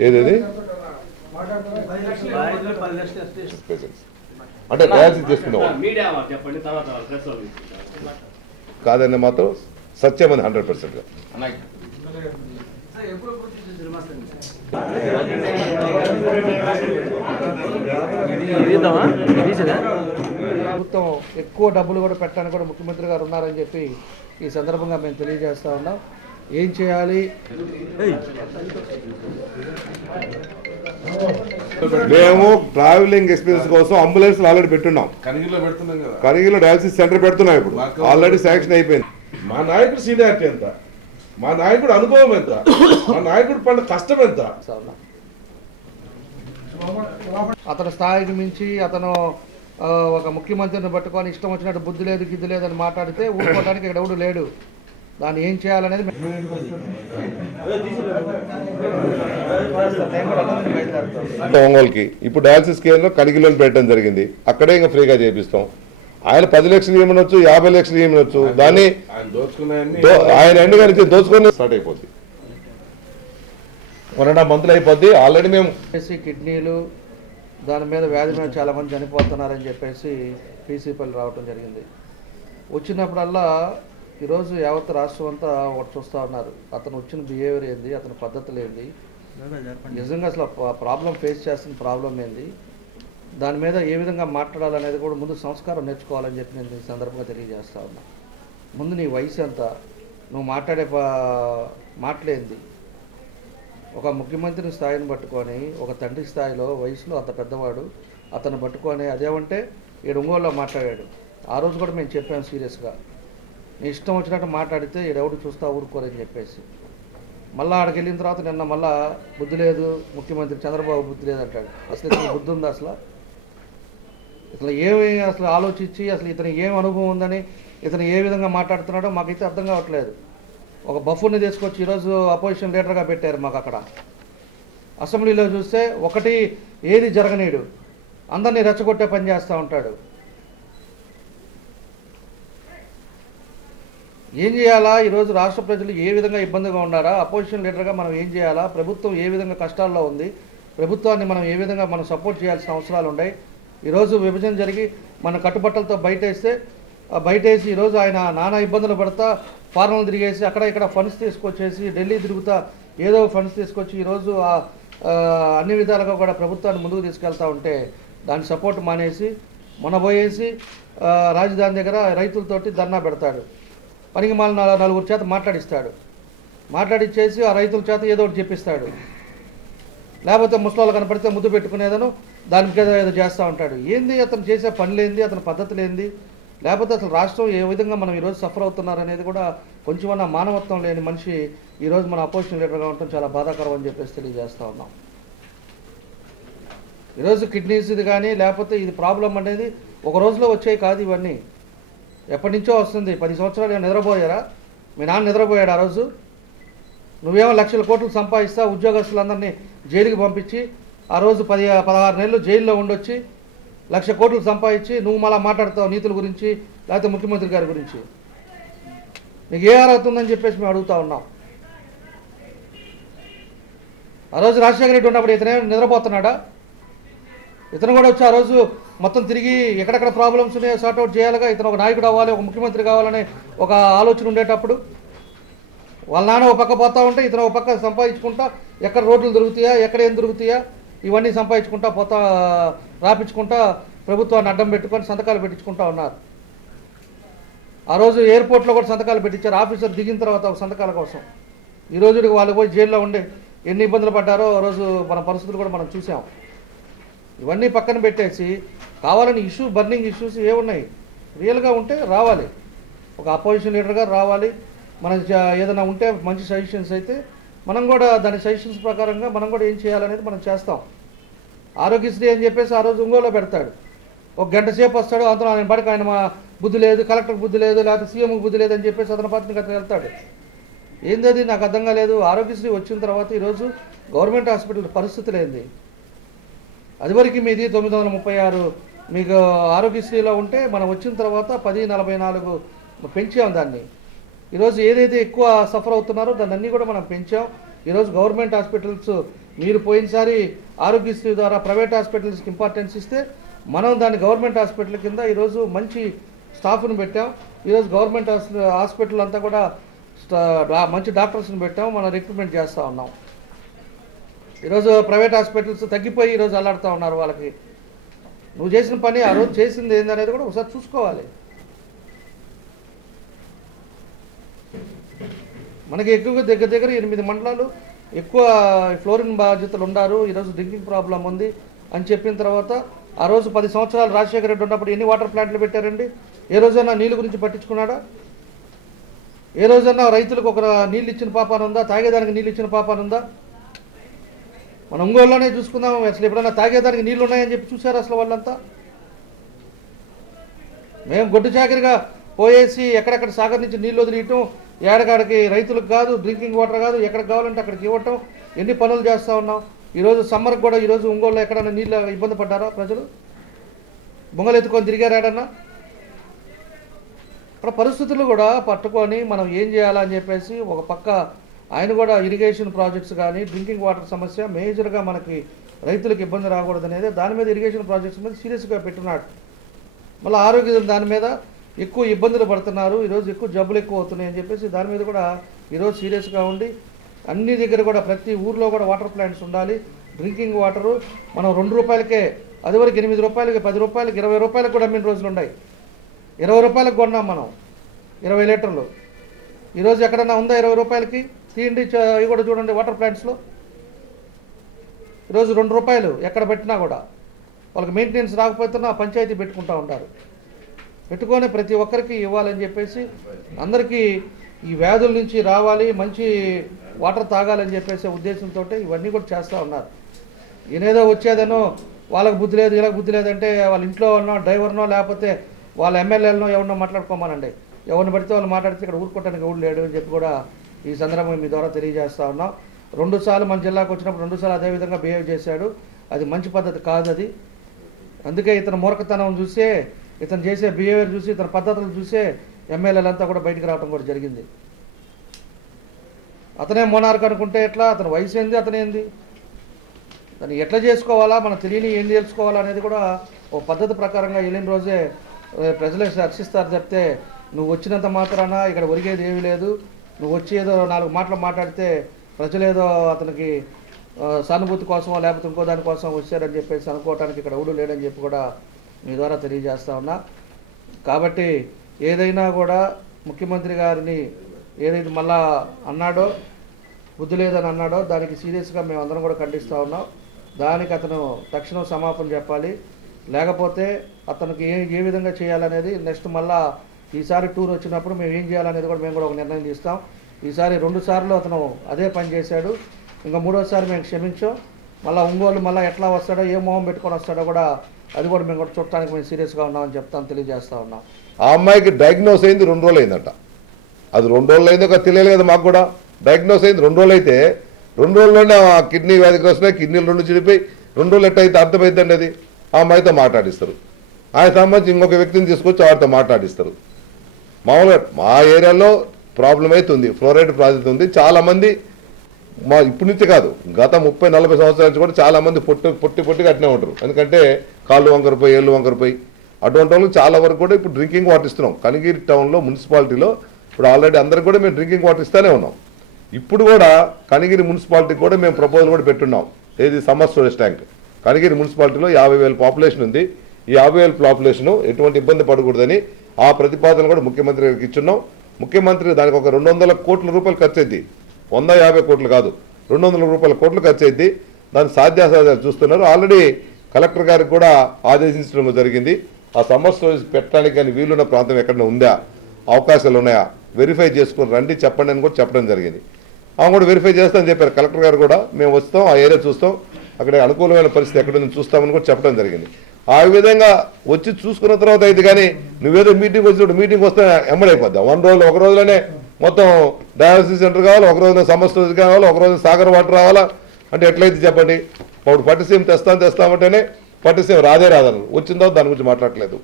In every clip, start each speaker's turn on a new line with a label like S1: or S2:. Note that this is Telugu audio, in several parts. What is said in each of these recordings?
S1: ఏదేది. అంటే డయాలసిస్
S2: తర్వాత వాళ్ళు ప్రెస్ వాళ్ళు
S1: మాత్రం సత్యమని హండ్రెడ్ పర్సెంట్గా
S3: ప్రభుత్వం ఎక్కువ డబ్బులు కూడా పెట్టడానికి కూడా ముఖ్యమంత్రి గారు ఉన్నారని చెప్పి ఈ సందర్భంగా మేము తెలియజేస్తా ఉన్నాం. ఏం చేయాలి?
S1: మేము ట్రావెలింగ్ ఎక్స్పీరియన్స్ కోసం అంబులెన్స్ ఆల్రెడీ పెట్టున్నాం. కరిగిలో డయాలసిస్ సెంటర్ పెడుతున్నాం ఇప్పుడు. ఆల్రెడీ శాంక్షన్ అయిపోయింది.
S4: మా నాయకుడు సీనియారిటీ ఎంత? మా నాయకుడు అనుభవం ఎంత? మా నాయకుడు పడిన కష్టం ఎంత?
S3: అతని స్థాయికి మించి అతను ఒక ముఖ్యమంత్రిని పట్టుకొని ఇష్టం వచ్చినట్టు బుద్ధి లేదు గిద్ది లేదని మాట్లాడితే ఊరుకోవడానికి ఇక్కడ ఎవడు లేడు. దాన్ని ఏం చేయాలనేది
S1: ఒంగోలుకి. ఇప్పుడు డయాలసిస్ కేంద్రం కడిగిలో పెట్టడం జరిగింది. అక్కడే ఇంకా ఫ్రీగా చేపిస్తాం. ఆయన పది లక్షలు ఇవ్వనొచ్చు యాభై లక్షలు ఇవ్వనొచ్చు దాన్ని
S4: ఆయన
S1: ఎండు నుంచి దోచుకొని స్టార్ట్ అయిపోద్ది. వన్ అండ్ హాఫ్ మంత్లు అయిపోద్ది. ఆల్రెడీ మేము
S3: చెప్పేసి కిడ్నీలు దాని మీద వ్యాధి మీద చాలా మంది చనిపోతున్నారని చెప్పేసి పీసీపల్లి రావటం జరిగింది. వచ్చినప్పుడల్లా ఈరోజు యావత్ రాష్ట్రం అంతా ఒకటి చూస్తూ ఉన్నారు. అతను వచ్చిన బిహేవియర్ ఏంది అతని పద్ధతులు ఏంది? నిజంగా అసలు ప్రాబ్లం ఫేస్ చేస్తున్న ప్రాబ్లం ఏంది? దాని మీద ఏ విధంగా మాట్లాడాలనేది కూడా ముందు సంస్కారం నేర్చుకోవాలని చెప్పి నేను ఈ సందర్భంగా తెలియజేస్తా ఉన్నా. ముందు నీ వయసు ఎంత? నువ్వు మాట్లాడే మాట్లాడింది ఒక ముఖ్యమంత్రిని స్థాయిని పట్టుకొని ఒక తండ్రి స్థాయిలో వయసులో అంత పెద్దవాడు అతను పట్టుకొని అదేమంటే ఈడు ఒంగోలులో మాట్లాడాడు. ఆ రోజు కూడా మేము చెప్పాము సీరియస్గా. నీ ఇష్టం వచ్చినట్టు మాట్లాడితే ఈడెవడు చూస్తా ఊరుకోరని చెప్పేసి. మళ్ళీ ఆడికి వెళ్ళిన తర్వాత నిన్న మళ్ళా బుద్ధి లేదు ముఖ్యమంత్రి చంద్రబాబు బుద్ధి లేదంటాడు. అసలు బుద్ధి ఉందా అసలు? అసలు ఏమి అసలు ఆలోచించి అసలు ఇతను ఏం అనుభవం ఉందని ఇతను ఏ విధంగా మాట్లాడుతున్నాడో మాకైతే అర్థం కావట్లేదు. ఒక బఫుని తీసుకొచ్చి ఈరోజు అపోజిషన్ లీడర్గా పెట్టారు మాకు అక్కడ. అసెంబ్లీలో చూస్తే ఒకటి ఏది జరగనీడు. అందరినీ రెచ్చగొట్టే పని చేస్తూ ఉంటాడు. ఏం చేయాలా? ఈరోజు రాష్ట్ర ప్రజలు ఏ విధంగా ఇబ్బందిగా ఉన్నారా? అపోజిషన్ లీడర్గా మనం ఏం చేయాలా? ప్రభుత్వం ఏ విధంగా కష్టాల్లో ఉంది? ప్రభుత్వాన్ని మనం ఏ విధంగా మనం సపోర్ట్ చేయాల్సిన అవసరాలు ఉన్నాయి? ఈరోజు విభజన జరిగి మన కట్టుబట్టలతో బయట వేస్తే బయట వేసి ఈరోజు ఆయన నానా ఇబ్బందులు పడతా ఫారెన్లు తిరిగేసి అక్కడ ఇక్కడ ఫండ్స్ తీసుకొచ్చేసి ఢిల్లీ తిరుగుతా ఏదో ఫండ్స్ తీసుకొచ్చి ఈరోజు ఆ, అన్ని విధాలుగా కూడా ప్రభుత్వాన్ని ముందుకు తీసుకెళ్తా ఉంటే దాని సపోర్ట్ మానేసి మొనబోయేసి రాజధాని దగ్గర రైతులతోటి ధర్నా పెడతాడు. పనికి మాల నలుగురు చేత మాట్లాడిస్తాడు. మాట్లాడిచ్చేసి ఆ రైతుల చేత ఏదో ఒకటి చెప్పిస్తాడు. లేకపోతే ముసలాళ్ళు కనపడితే ముద్దు పెట్టుకునేదను దానికి ఏదో ఏదో చేస్తూ ఉంటాడు. ఏంది? అతను చేసే పనులేంది? అతని పద్ధతులేంది? లేకపోతే అసలు రాష్ట్రం ఏ విధంగా మనం ఈరోజు సఫర్ అవుతున్నారు అనేది కూడా కొంచెమన్నా మానవత్వం లేని మనిషి ఈరోజు మన అపోజిషన్ లీడర్గా ఉండటం చాలా బాధాకరం అని చెప్పేసి తెలియజేస్తూ ఉన్నాం. ఈరోజు కిడ్నీస్ ఇది కానీ లేకపోతే ఇది ప్రాబ్లం అనేది ఒక రోజులో వచ్చాయి కాదు ఇవన్నీ. ఎప్పటి నుంచో వస్తుంది. పది సంవత్సరాలు ఏమైనా నిద్రపోయారా? మీ నాన్న నిద్రపోయాడు ఆ రోజు. నువ్వేమో లక్షల కోట్లు సంపాదిస్తా ఉద్యోగస్తులందరినీ జైలుకి పంపించి ఆ రోజు పది పదహారు నెలలు జైల్లో ఉండొచ్చి లక్ష కోట్లు సంపాదించి నువ్వు మళ్ళా మాట్లాడతావు నీతుల గురించి లేకపోతే ముఖ్యమంత్రి గారి గురించి. నీకు ఏ అర్హత ఉందని చెప్పేసి మేము అడుగుతా ఉన్నాం. ఆ రోజు రాజశేఖర రెడ్డి ఉన్నప్పుడు ఇతనే నిద్రపోతున్నాడా? ఇతను కూడా వచ్చి ఆ రోజు మొత్తం తిరిగి ఎక్కడెక్కడ ప్రాబ్లమ్స్ ఉన్నాయో సార్ట్అవుట్ చేయాలిగా ఇతను ఒక నాయకుడు అవ్వాలి ఒక ముఖ్యమంత్రి కావాలనే ఒక ఆలోచన ఉండేటప్పుడు వాళ్ళ నాన్న ఒక పక్క పోతా ఉంటే ఇతను ఒక పక్క సంపాదించుకుంటా ఎక్కడ రోడ్లు దొరుకుతాయా ఎక్కడ ఏం దొరుకుతాయా ఇవన్నీ సంపాదించుకుంటా పోతా రాపించుకుంటా ప్రభుత్వాన్ని అడ్డం పెట్టుకొని సంతకాలు పెట్టించుకుంటా ఉన్నారు. ఆ రోజు ఎయిర్పోర్ట్లో కూడా సంతకాలు పెట్టించారు. ఆఫీసర్ దిగిన తర్వాత ఒక సంతకాల కోసం. ఈ రోజుకి వాళ్ళు పోయి జైల్లో ఉండే ఎన్ని ఇబ్బందులు పడ్డారో ఆ రోజు మన పరిస్థితులు కూడా మనం చూసాం. ఇవన్నీ పక్కన పెట్టేసి కావాలని ఇష్యూ బర్నింగ్ ఇష్యూస్ ఏమున్నాయి రియల్గా ఉంటే రావాలి. ఒక అపోజిషన్ లీడర్గా రావాలి. మన ఏదైనా ఉంటే మంచి సజెషన్స్ అయితే మనం కూడా దాని సజెషన్స్ ప్రకారంగా మనం కూడా ఏం చేయాలనేది మనం చేస్తాం. ఆరోగ్యశ్రీ అని చెప్పేసి ఆ రోజు ఒంగోలో పెడతాడు. ఒక గంట సేపు వస్తాడు అతను ఆయన బడికి ఆయన మా బుద్ధి లేదు కలెక్టర్ బుద్ధి లేదు లేకపోతే సీఎంకి బుద్ధి లేదు అని చెప్పేసి అతని పత్నికి అతను వెళ్తాడు. ఏంది అది? నాకు అర్థం కాలేదు. ఆరోగ్యశ్రీ వచ్చిన తర్వాత ఈరోజు గవర్నమెంట్ హాస్పిటల్ పరిస్థితులు ఏంది? అదివరకు మీది తొమ్మిది వందల ముప్పై ఆరు. మీకు ఆరోగ్యశ్రీలో ఉంటే మనం వచ్చిన తర్వాత పది నలభై నాలుగు పెంచాం దాన్ని. ఈరోజు ఏదైతే ఎక్కువ సఫర్ అవుతున్నారో దాన్ని అన్నీ కూడా మనం పెంచాం. ఈరోజు గవర్నమెంట్ హాస్పిటల్స్ మీరు పోయినసారి ఆరోగ్యశ్రీ ద్వారా ప్రైవేట్ హాస్పిటల్స్కి ఇంపార్టెన్స్ ఇస్తే మనం దాన్ని గవర్నమెంట్ హాస్పిటల్ కింద ఈరోజు మంచి స్టాఫ్ను పెట్టాం. ఈరోజు గవర్నమెంట్ హాస్పిటల్ అంతా కూడా స్టా- మంచి డాక్టర్స్ని పెట్టాం. మనం రిక్రూట్మెంట్ చేస్తూ ఉన్నాం. ఈరోజు ప్రైవేట్ హాస్పిటల్స్ తగ్గిపోయి ఈరోజు అల్లాడుతూ ఉన్నారు వాళ్ళకి. నువ్వు చేసిన పని ఆ రోజు చేసింది ఏందనేది కూడా ఒకసారి చూసుకోవాలి. మనకి ఎక్కువగా దగ్గర దగ్గర ఎనిమిది మండలాలు ఎక్కువ ఫ్లోరిన్ బాధ్యతలు ఉన్నారు ఈరోజు డ్రింకింగ్ ప్రాబ్లం ఉంది అని చెప్పిన తర్వాత ఆ రోజు పది సంవత్సరాలు రాజశేఖర రెడ్డి ఉన్నప్పుడు ఎన్ని వాటర్ ప్లాంట్లు పెట్టారండి? ఏ రోజైనా నీళ్ళ గురించి పట్టించుకున్నాడా? ఏ రోజన్నా రైతులకు ఒక నీళ్ళు ఇచ్చిన పాపానుందా తాగేదానికి నీళ్ళు ఇచ్చిన పాపాన ఉందా? మన ఒంగోలులోనే చూసుకుందాం. అసలు ఎప్పుడైనా తాగేదానికి నీళ్ళు ఉన్నాయని చెప్పి చూశారు అసలు వాళ్ళంతా? మేము గొడ్డు చాకరిగా పోయేసి ఎక్కడెక్కడ సాగర్ నుంచి నీళ్ళు వదిలేయటం ఏడగాడికి రైతులకు కాదు డ్రింకింగ్ వాటర్ కాదు ఎక్కడికి కావాలంటే అక్కడికి ఇవ్వటం. ఎన్ని పనులు చేస్తూ ఉన్నాం. ఈరోజు సమ్మర్కి కూడా ఈరోజు ఒంగోలులో ఎక్కడైనా నీళ్ళు ఇబ్బంది పడ్డారా ప్రజలు? బొంగలు ఎత్తుకొని తిరిగారాడన్నా అక్కడ పరిస్థితులు కూడా పట్టుకొని మనం ఏం చేయాలని చెప్పేసి ఒక పక్క ఆయన కూడా ఇరిగేషన్ ప్రాజెక్ట్స్ కానీ డ్రింకింగ్ వాటర్ సమస్య మేజర్గా మనకి రైతులకు ఇబ్బంది రాకూడదు అనేది దాని మీద ఇరిగేషన్ ప్రాజెక్ట్స్ మీద సీరియస్గా పెట్టినాడు. మళ్ళీ ఆరోగ్యం దాని మీద ఎక్కువ ఇబ్బందులు పడుతున్నారు. ఈరోజు ఎక్కువ జబ్బులు ఎక్కువ అవుతున్నాయి అని చెప్పేసి దాని మీద కూడా ఈరోజు సీరియస్గా ఉండి అన్ని దగ్గర కూడా ప్రతి ఊర్లో కూడా వాటర్ ప్లాంట్స్ ఉండాలి. Drinking water. మనం రెండు రూపాయలకే అదివరకు ఎనిమిది రూపాయలకి పది రూపాయలకి ఇరవై రూపాయలకు కూడా అమ్మిన రోజులు ఉన్నాయి. ఇరవై రూపాయలకు కొన్నాం మనం. ఇరవై లీటర్లు. ఈరోజు ఎక్కడన్నా ఉందా ఇరవై రూపాయలకి? తీయండి అవి కూడా చూడండి వాటర్ ప్లాంట్స్లో. ఈరోజు రెండు రూపాయలు ఎక్కడ పెట్టినా కూడా వాళ్ళకి మెయింటెనెన్స్ రాకపోతున్నా పంచాయతీ పెట్టుకుంటూ ఉంటారు. పెట్టుకొని ప్రతి ఒక్కరికి ఇవ్వాలని చెప్పేసి అందరికీ ఈ వ్యాధుల నుంచి రావాలి మంచి వాటర్ తాగాలని చెప్పేసి ఉద్దేశంతో ఇవన్నీ కూడా చేస్తూ ఉన్నారు. ఈయనేదో వచ్చేదనో వాళ్ళకి బుద్ధి లేదు వీళ్ళకి బుద్ధి లేదంటే వాళ్ళ ఇంట్లో ఉన్నో డ్రైవర్నో లేకపోతే వాళ్ళ ఎమ్మెల్యేలనో ఎవరినో మాట్లాడుకోమానండి. ఎవరిని పడితే వాళ్ళు మాట్లాడితే ఇక్కడ ఊరుకోవటానికి ఎవరు లేడు అని చెప్పి కూడా ఈ సందర్భంగా మీ ద్వారా తెలియజేస్తా ఉన్నాం. రెండు సార్లు మన జిల్లాకు వచ్చినప్పుడు రెండు సార్లు అదేవిధంగా బిహేవ్ చేశాడు. అది మంచి పద్ధతి కాదు అది అందుకే ఇతను మూర్ఖతనం చూసే ఇతను చేసే బిహేవియర్ చూసి ఇతని పద్ధతులు చూసే ఎమ్మెల్యేలంతా కూడా బయటికి రావడం కూడా జరిగింది. అతనే మోనార్క్ అనుకుంటే ఎట్లా? అతని వయసు ఏంది? అతనేంది దాన్ని ఎట్లా చేసుకోవాలా? మనం తెలియని ఏం తెలుసుకోవాలా అనేది కూడా ఓ పద్ధతి ప్రకారంగా వెళ్ళిన రోజే ప్రజలే హర్షిస్తారు చెప్తే నువ్వు వచ్చినంత మాత్రాన ఇక్కడ ఒరిగేది ఏమీ లేదు. నువ్వు వచ్చి ఏదో నాలుగు మాటలు మాట్లాడితే ప్రజలేదో అతనికి సానుభూతి కోసమో లేకపోతే ఇంకో దానికోసం వచ్చారని చెప్పేసి అనుకోవటానికి ఇక్కడ ఎవడు లేడని చెప్పి కూడా మీ ద్వారా తెలియజేస్తా ఉన్నా. కాబట్టి ఏదైనా కూడా ముఖ్యమంత్రి గారిని ఏదైతే మళ్ళా అన్నాడో బుద్ధి లేదని అన్నాడో దానికి సీరియస్గా మేము అందరం కూడా ఖండిస్తూ ఉన్నాం. దానికి అతను తక్షణం సమాపన చెప్పాలి. లేకపోతే అతనికి ఏ ఏ విధంగా చేయాలనేది నెక్స్ట్ మళ్ళా ఈసారి టూర్ వచ్చినప్పుడు మేము ఏం చేయాలనేది కూడా మేము కూడా ఒక నిర్ణయం తీస్తాం. ఈసారి రెండు సార్లు అతను అదే పని చేశాడు. ఇంకా మూడోసారి మేము క్షమించాం. మళ్ళీ ఒంగోలు మళ్ళీ ఎట్లా వస్తాడో ఏ మొహం పెట్టుకొని వస్తాడో కూడా అది కూడా మేము కూడా చూడటానికి మేము సీరియస్గా ఉన్నామని చెప్తాను తెలియజేస్తా ఉన్నాం.
S1: ఆ అమ్మాయికి డయాగ్నోస్ అయింది రెండు రోజులు అయిందట అది రెండు రోజులు అయిందో తెలియలేదు కదా మాకు కూడా. డయాగ్నోస్ అయింది రెండు రోజులు అయితే రెండు రోజుల్లోనే ఆ కిడ్నీ వ్యాధికి వస్తున్నాయి కిడ్నీలు రెండు చెడిపోయి రెండు రోజులు ఎట్ట అయితే అర్థమైందండి అది. ఆ అమ్మాయితో మాట్లాడిస్తారు. ఆయన సంబంధించి ఇంకొక వ్యక్తిని తీసుకొచ్చి వారితో మాట్లాడిస్తారు. మామూలుగా మా ఏరియాలో ప్రాబ్లం అవుతుంది ఫ్లోరైడ్ ప్రాజెక్ట్ ఉంది. చాలామంది మా ఇప్పటి నుంచి కాదు గత ముప్పై నలభై సంవత్సరాల నుంచి కూడా చాలామంది పొట్టి పొట్టి పొట్టి కట్టినే ఉంటారు. ఎందుకంటే కాళ్ళు వంకరిపోయి ఏళ్ళు వంకరిపోయి అటువంటి వాళ్ళు చాలా వరకు కూడా ఇప్పుడు డ్రింకింగ్ వాటర్ ఇస్తున్నాం. కనిగిరి టౌన్లో మున్సిపాలిటీలో ఇప్పుడు ఆల్రెడీ అందరికి కూడా మేము డ్రింకింగ్ వాటర్ ఇస్తూనే ఉన్నాం. ఇప్పుడు కూడా కనిగిరి మున్సిపాలిటీకి కూడా మేము ప్రపోజల్ కూడా పెట్టున్నాం. ఏది సమ్మర్ స్టోరేజ్ ట్యాంక్. కనిగిరి మున్సిపాలిటీలో యాభై వేల పాపులేషన్ ఉంది. ఈ యాభై వేల పాపులేషన్ ఎటువంటి ఇబ్బంది పడకూడదని ఆ ప్రతిపాదన కూడా ముఖ్యమంత్రి గారికి ఇచ్చున్నాం. ముఖ్యమంత్రి దానికి ఒక రెండు వందల కోట్ల రూపాయలు ఖర్చు అయింది వంద యాభై కోట్లు కాదు రెండు వందల రూపాయల కోట్లు ఖర్చు అయింది దాని సాధ్యాసాధ్యాలు చూస్తున్నారు. ఆల్రెడీ కలెక్టర్ గారికి కూడా ఆదేశించడం జరిగింది. ఆ సమ్మర్ స్టోరేజ్ పెట్టడానికి కానీ వీలున్న ప్రాంతం ఎక్కడైనా ఉందా? అవకాశాలు ఉన్నాయా? వెరిఫై చేసుకుని రండి చెప్పండి అని కూడా చెప్పడం జరిగింది. ఆమె కూడా వెరిఫై చేస్తామని చెప్పారు. కలెక్టర్ గారు కూడా మేము వస్తాం ఆ ఏరియా చూస్తాం. అక్కడ అనుకూలమైన పరిస్థితి ఎక్కడ చూస్తామని కూడా చెప్పడం జరిగింది. ఆ విధంగా వచ్చి చూసుకున్న తర్వాత అయితే కానీ నువ్వేదో మీటింగ్ వచ్చినప్పుడు మీటింగ్ వస్తే ఎమ్మడైపోద్దాం. వన్ రోజులు ఒక రోజులోనే మొత్తం డయాలసిస్ సెంటర్ కావాలి? ఒక రోజున సమస్య కావాలి? ఒక రోజు సాగర్ వాటర్ రావాలా? అంటే ఎట్లయితే చెప్పండి? ఇప్పుడు పట్టిసీమ తెస్తాం తెస్తామంటేనే పట్టిసీమ రాదే రాదను వచ్చిన తర్వాత దాని గురించి మాట్లాడలేదు.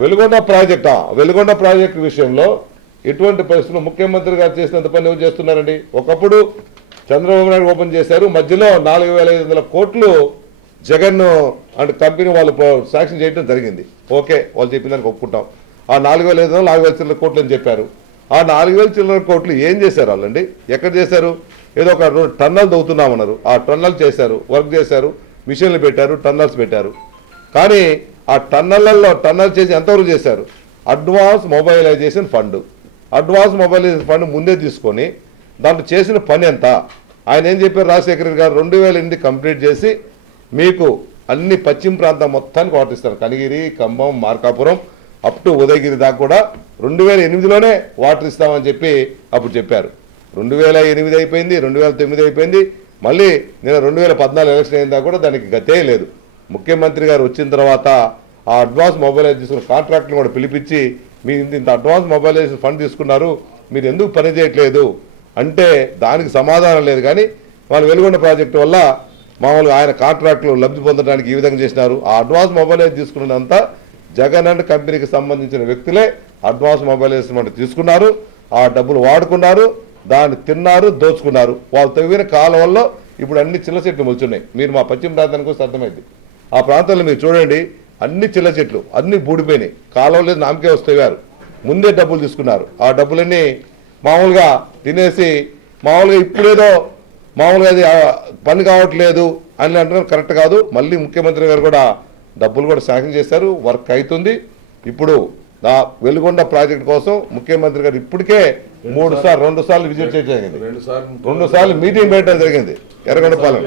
S1: వెలుగొండ ప్రాజెక్టా? వెలుగొండ ప్రాజెక్టు విషయంలో ఎటువంటి పరిస్థితులు ముఖ్యమంత్రి గారు చేసినంత పని చేస్తున్నారండి? ఒకప్పుడు చంద్రబాబు నాయుడు ఓపెన్ చేశారు. మధ్యలో నాలుగు వేల ఐదు వందల కోట్లు జగన్ అండ్ కంపెనీ వాళ్ళు శాంక్షన్ చేయడం జరిగింది. ఓకే వాళ్ళు చెప్పిన దానికి ఒప్పుకుంటాం. ఆ నాలుగు వేల ఐదు వందలు నాలుగు వేల కోట్లు అని చెప్పారు. ఆ నాలుగు వేల చిల్లర కోట్లు ఏం చేశారు వాళ్ళండి? ఎక్కడ చేశారు? ఏదో ఒక రెండు టన్నల్ దవ్వుతున్నామన్నారు ఆ టన్నల్ చేశారు వర్క్ చేశారు మిషన్లు పెట్టారు టన్నల్స్ పెట్టారు. కానీ ఆ టన్నళ్ళలో టన్నల్ చేసి ఎంతవరకు చేశారు? Advance mobilisation fund. Advance mobilisation fund ముందే తీసుకొని దాంట్లో చేసిన పని ఎంత? ఆయన ఏం చెప్పారు రాజశేఖర గారు? రెండు వేల ఎనిమిది కంప్లీట్ చేసి మీకు అన్ని పశ్చిమ ప్రాంతం మొత్తానికి వాటిస్తారు. కనిగిరి ఖమ్మం మార్కాపురం అప్ టు ఉదయగిరి దాకా కూడా రెండు వేల ఎనిమిదిలోనే వాటర్ ఇస్తామని చెప్పి అప్పుడు చెప్పారు. రెండు వేల ఎనిమిది అయిపోయింది రెండు వేల తొమ్మిది అయిపోయింది. మళ్ళీ నేను రెండు వేల పద్నాలుగు ఎలక్షన్ అయిందా కూడా దానికి గతే లేదు. ముఖ్యమంత్రి గారు వచ్చిన తర్వాత ఆ అడ్వాన్స్ మొబైలైజేషన్ కాంట్రాక్ట్ని కూడా పిలిపించి మీరు ఇంత ఇంత అడ్వాన్స్ మొబైలైజేషన్ ఫండ్ తీసుకున్నారు మీరు ఎందుకు పని చేయట్లేదు? అంటే దానికి సమాధానం లేదు. కానీ వాళ్ళు వెలుగొండ ప్రాజెక్టు వల్ల మామూలుగా ఆయన కాంట్రాక్టులు లబ్ధి పొందడానికి ఈ విధంగా చేసినారు. ఆ అడ్వాన్స్ మొబైలైజ్ తీసుకున్నంత జగన్ అండ్ కంపెనీకి సంబంధించిన వ్యక్తులే అడ్వాన్స్ మొబైలైజేషన్ తీసుకున్నారు. ఆ డబ్బులు వాడుకున్నారు. దాన్ని తిన్నారు దోచుకున్నారు. వాళ్ళు తవ్విన కాలువల్లో ఇప్పుడు అన్ని చిల్ల చెట్లు మొలుచున్నాయి. మీరు మా పశ్చిమ ప్రాంతానికి వస్తే అర్థమైంది. ఆ ప్రాంతంలో మీరు చూడండి అన్ని చిల్ల చెట్లు అన్ని బూడిపోయినాయి. కాలువలు నామకే వస్తేవారు ముందే డబ్బులు తీసుకున్నారు. ఆ డబ్బులన్నీ మామూలుగా తినేసి మామూలుగా ఇప్పుడేదో మామూలుగా అది పని కావట్లేదు అని అంటున్నారు. కరెక్ట్ కాదు. మళ్ళీ ముఖ్యమంత్రి గారు కూడా డబ్బులు కూడా శాంక్షన్ చేశారు వర్క్ అవుతుంది ఇప్పుడు నా వెలుగొండ ప్రాజెక్ట్ కోసం ముఖ్యమంత్రి గారు ఇప్పటికే మూడు సార్లు. రెండు సార్లు విజిట్ చేయడం జరిగింది.
S4: రెండు సార్లు
S1: మీటింగ్ పెట్టడం జరిగింది. ఎర్రగొండపాలెం